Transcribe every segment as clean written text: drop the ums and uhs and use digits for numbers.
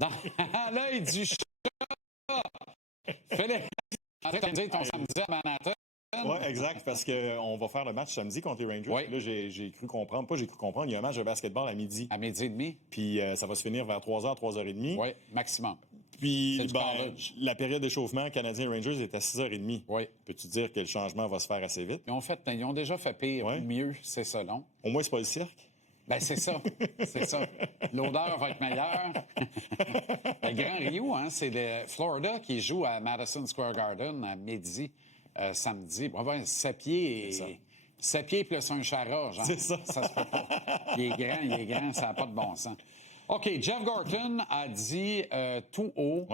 Dans l'œil du chat. Félix, en train de dire ton samedi à Manhattan. Oui, exact, parce qu'on va faire le match samedi contre les Rangers. Oui. Là, j'ai cru comprendre, il y a un match de basketball à midi. À midi et demi. Puis ça va se finir vers 3h, 3h30. Oui, maximum. Puis du college. la période d'échauffement Canadiens-Rangers est à 6h30. Oui. Peux-tu dire que le changement va se faire assez vite? Ils ont déjà fait pire ou mieux, c'est ça, non? Au moins, c'est pas le cirque. Ben c'est ça. C'est ça. L'odeur va être meilleure. Le Grand Rio, hein, c'est le Florida qui joue à Madison Square Garden à midi samedi. Bon, ben, 7 pieds plus un charage. Hein? C'est ça. Ça se peut pas. Il est grand, ça n'a pas de bon sens. OK, Jeff Gorton a dit tout haut,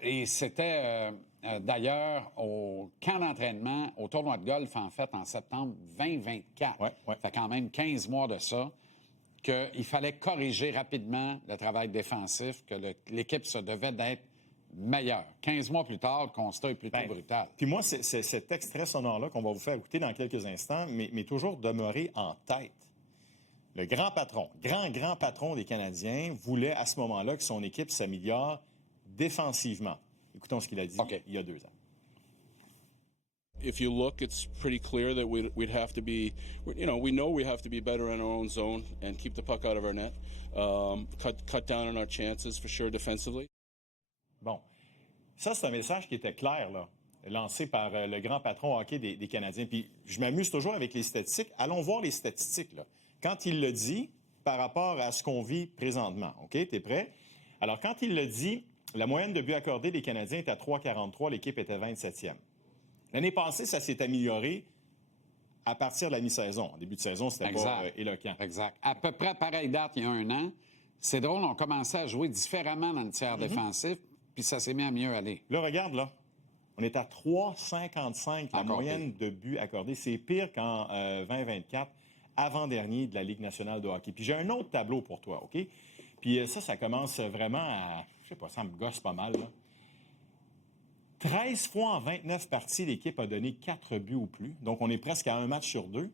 et c'était d'ailleurs au camp d'entraînement, au tournoi de golf, en fait, en septembre 2024. Ça fait quand même 15 mois de ça, qu'il fallait corriger rapidement le travail défensif, que l'équipe se devait d'être meilleure. 15 mois plus tard, le constat est plutôt brutal. Puis moi, c'est cet extrait sonore-là qu'on va vous faire écouter dans quelques instants, mais toujours demeurer en tête. Le grand patron des Canadiens voulait à ce moment-là que son équipe s'améliore défensivement. Écoutons ce qu'il a dit il y a 2 ans. If you look, it's pretty clear that we'd have to be, we know we have to be better in our own zone and keep the puck out of our net, cut down on our chances for sure defensively. Bon, ça c'est un message qui était clair, là, lancé par le grand patron hockey des Canadiens. Puis je m'amuse toujours avec les statistiques. Allons voir les statistiques, là. Quand il le dit par rapport à ce qu'on vit présentement. OK, t'es prêt? Alors, quand il le dit, la moyenne de buts accordés des Canadiens est à 3,43, l'équipe était 27e. L'année passée, ça s'est amélioré à partir de la mi-saison. En début de saison, c'était pas éloquent. Exact. À peu près pareille date, il y a 1 an. C'est drôle, on commençait à jouer différemment dans le tiers défensif, puis ça s'est mis à mieux aller. Là, regarde, là. On est à 3,55, la moyenne de buts accordés. C'est pire qu'en 2024, avant-dernier de la Ligue nationale de hockey. Puis j'ai un autre tableau pour toi, OK? Puis ça commence vraiment à... Je sais pas, ça me gosse pas mal, là. 13 fois en 29 parties, l'équipe a donné 4 buts ou plus. Donc, on est presque à un match sur 2.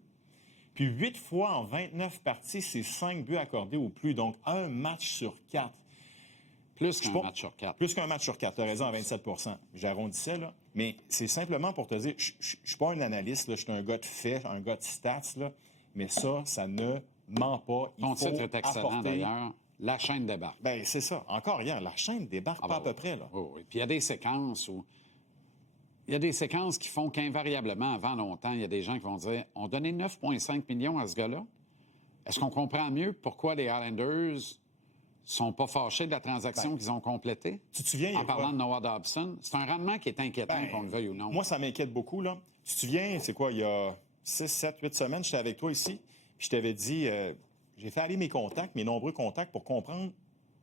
Puis 8 fois en 29 parties, c'est 5 buts accordés ou plus. Donc, un match sur 4. Plus qu'un match sur 4. Plus qu'un match sur 4. Tu as raison, à 27 J'arrondissais, là. Mais c'est simplement pour te dire, je ne suis pas un analyste, là. Je suis un gars de faits, un gars de stats, là. Mais ça ne ment pas. Ton titre est excellent, d'ailleurs. La chaîne débarque. Bien, c'est ça. Encore hier, la chaîne débarque pas à peu près, là. Oui. Puis il y a des séquences où... Il y a des séquences qui font qu'invariablement, avant longtemps, il y a des gens qui vont dire « On donnait 9,5 millions à ce gars-là. Est-ce qu'on comprend mieux pourquoi les Islanders sont pas fâchés de la transaction qu'ils ont complétée? » Tu te souviens... En parlant de Noah Dobson, c'est un rendement qui est inquiétant, qu'on le veuille ou non. Moi, ça m'inquiète beaucoup, là. Tu te souviens, c'est quoi, il y a 6, 7, 8 semaines, j'étais avec toi ici, puis je t'avais dit... j'ai fait aller mes nombreux contacts pour comprendre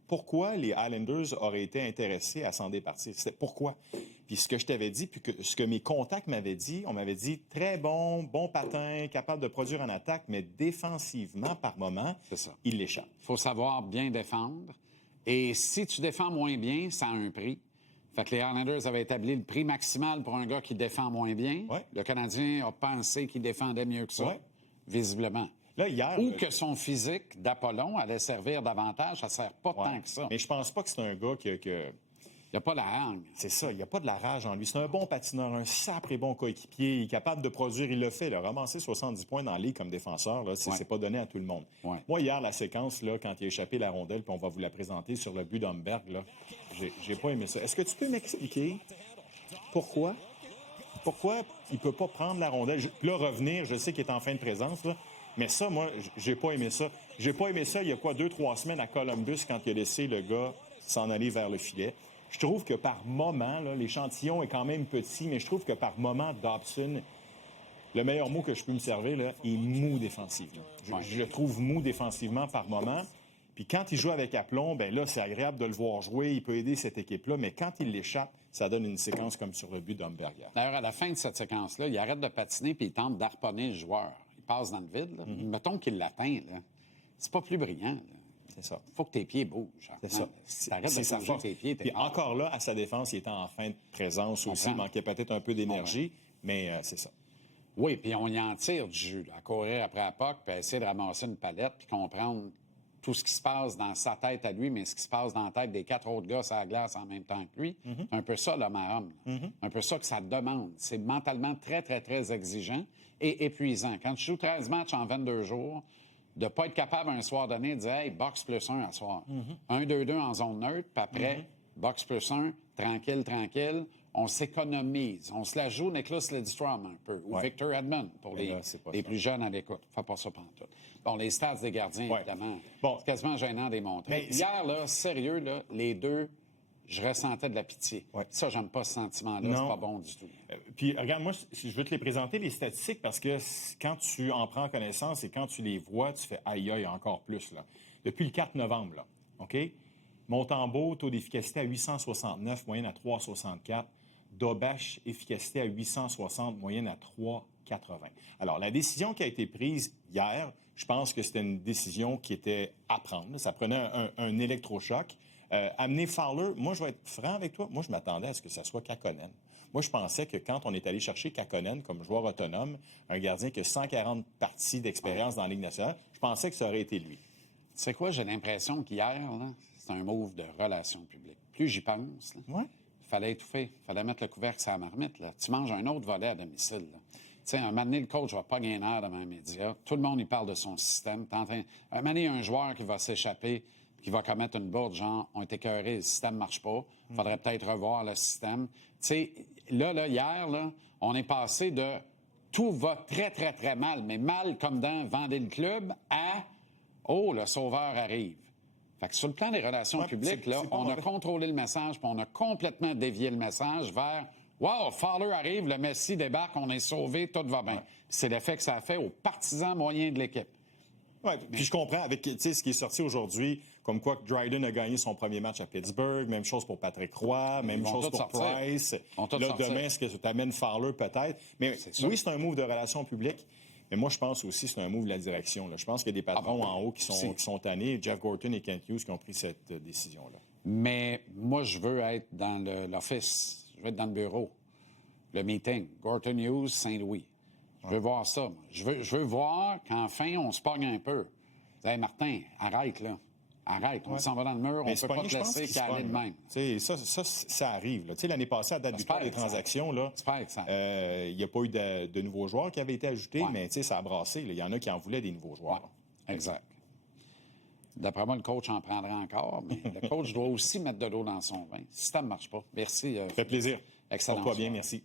pourquoi les Islanders auraient été intéressés à s'en départir. C'était pourquoi. Puis ce que je t'avais dit, puis ce que mes contacts m'avaient dit, on m'avait dit très bon patin, capable de produire en attaque, mais défensivement, par moment, il l'échappe. Il faut savoir bien défendre. Et si tu défends moins bien, ça a un prix. Fait que les Islanders avaient établi le prix maximal pour un gars qui défend moins bien. Le Canadien a pensé qu'il défendait mieux que ça, visiblement. Là, hier, ou que son physique d'Apollon allait servir davantage, ça ne sert pas tant que ça. Mais je pense pas que c'est un gars qui... Il n'y a pas la hargne. C'est ça, il n'y a pas de la rage en lui. C'est un bon patineur, un sacré bon coéquipier. Il est capable de produire, il le fait. Il a ramassé 70 points dans la Ligue comme défenseur. C'est pas donné à tout le monde. Moi, hier, la séquence, là, quand il a échappé la rondelle, puis on va vous la présenter sur le but d'Homberg, j'ai pas aimé ça. Est-ce que tu peux m'expliquer pourquoi il ne peut pas prendre la rondelle? Puis là, revenir, je sais qu'il est en fin de présence, là. Mais ça, moi, j'ai pas aimé ça. J'ai pas aimé ça il y a 2-3 semaines à Columbus quand il a laissé le gars s'en aller vers le filet. Je trouve que par moment, là, l'échantillon est quand même petit, mais je trouve que par moment, Dobson, le meilleur mot que je peux me servir, là, est mou défensivement. Je le trouve mou défensivement par moment. Puis quand il joue avec aplomb, ben là, c'est agréable de le voir jouer. Il peut aider cette équipe-là, mais quand il l'échappe, ça donne une séquence comme sur le but d'Homberg. D'ailleurs, à la fin de cette séquence-là, il arrête de patiner puis il tente d'harponner le joueur. Il passe dans le vide. Là. Mettons qu'il l'atteint. Là. C'est pas plus brillant. Là. C'est ça. Il faut que tes pieds bougent. C'est ça. Si t'arrêtes de bouger tes pieds, puis encore là, à sa défense, il était en fin de présence aussi. Il manquait peut-être un peu d'énergie, mais c'est ça. Oui, puis on y en tire du jus. Là, à courir après la puck, puis essayer de ramasser une palette, puis comprendre tout ce qui se passe dans sa tête à lui, mais ce qui se passe dans la tête des 4 autres gars sur la glace en même temps que lui. C'est un peu ça, l'homme à homme. Un peu ça que ça demande. C'est mentalement très, très, très exigeant et épuisant. Quand tu joues 13 matchs en 22 jours, de ne pas être capable un soir donné de dire « Hey, box plus 1 à soir. 1-2-2 en zone neutre, puis après, box plus 1, tranquille, tranquille. On s'économise. On se la joue Nicholas Lidstrom un peu, ou Victor Edmond pour les plus jeunes à l'écoute. Fais pas ça pantoute. Bon, les stats des gardiens, évidemment, c'est quasiment gênant à démontrer. Hier, là, sérieux, là, les deux, je ressentais de la pitié. Ça, j'aime pas ce sentiment-là. C'est pas bon du tout. Puis, regarde, moi, je veux te les présenter, les statistiques, parce que quand tu en prends connaissance et quand tu les vois, tu fais aïe, aïe, encore plus, là. Depuis le 4 novembre, là, OK? Montembeault, taux d'efficacité à 869, moyenne à 3,64. Dobache, efficacité à 860, moyenne à 3,80. Alors, la décision qui a été prise hier, je pense que c'était une décision qui était à prendre. Ça prenait un électrochoc. Amener Fowler, moi, je vais être franc avec toi, moi, je m'attendais à ce que ça soit Kakkonen. Moi, je pensais que quand on est allé chercher Kakkonen comme joueur autonome, un gardien qui a 140 parties d'expérience dans la Ligue nationale, je pensais que ça aurait été lui. Tu sais quoi, j'ai l'impression qu'hier, là, c'est un move de relations publiques. Plus j'y pense, il fallait étouffer, il fallait mettre le couvercle sur la marmite. Là. Tu manges un autre volet à domicile. Tu sais, un moment donné, le coach va pas gagner l'air devant les médias. Tout le monde, il parle de son système. Un moment donné, il y a un joueur qui va s'échapper, qui va commettre une bourde, genre, on est écœuré, le système ne marche pas. Il faudrait peut-être revoir le système. Tu sais, là, hier, là, on est passé de tout va très, très, très mal, mais mal comme dans Vendez le club à oh, le sauveur arrive. Fait que sur le plan des relations publiques, là, on a contrôlé le message, puis on a complètement dévié le message vers wow, Fowler arrive, le Messi débarque, on est sauvé, tout va bien. C'est l'effet que ça a fait aux partisans moyens de l'équipe. Oui, puis je comprends avec ce qui est sorti aujourd'hui, comme quoi Dryden a gagné son premier match à Pittsburgh, même chose pour Patrick Roy, même chose pour Price. Là, demain, est-ce que tu amènes Fowler peut-être? Mais oui, c'est un move de relations publiques. Mais moi, je pense aussi que c'est un move de la direction. Là. Je pense qu'il y a des patrons en haut qui sont tannés. Jeff Gorton et Kent Hughes qui ont pris cette décision-là. Mais moi, je veux être dans l'office. Je veux être dans le bureau. Le meeting. Gorton Hughes, Saint-Louis. Je veux voir ça. Moi. Je veux voir qu'enfin, on se pogne un peu. Hey, Martin, arrête, là. Arrête, on s'en va dans le mur, on ne peut pas te laisser caler de même. Ça arrive. L'année passée, à date butoir des transactions, il n'y a pas eu de nouveaux joueurs qui avaient été ajoutés, mais ça a brassé. Il y en a qui en voulaient des nouveaux joueurs. Exact. D'après moi, le coach en prendrait encore, mais le coach doit aussi mettre de l'eau dans son vin. Si ça ne marche pas. Merci. Ça fait plaisir. Excellent. Porte-toi bien, merci.